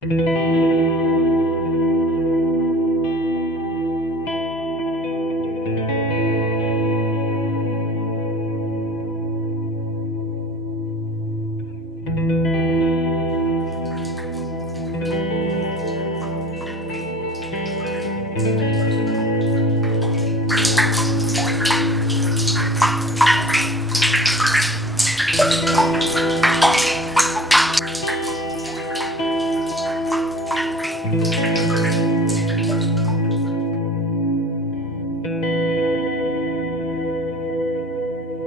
thank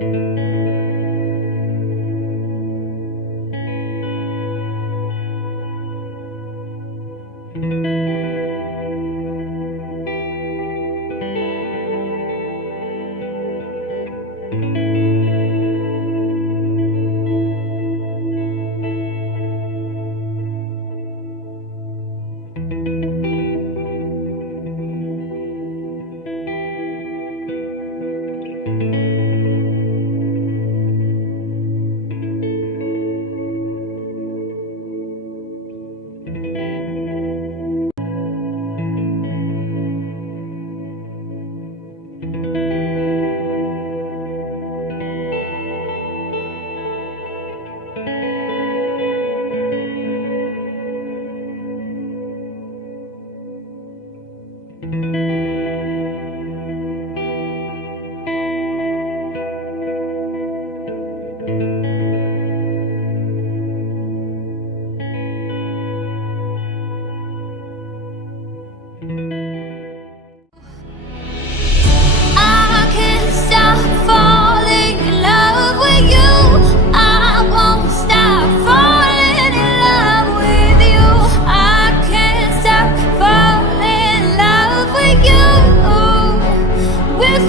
Música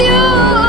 丢。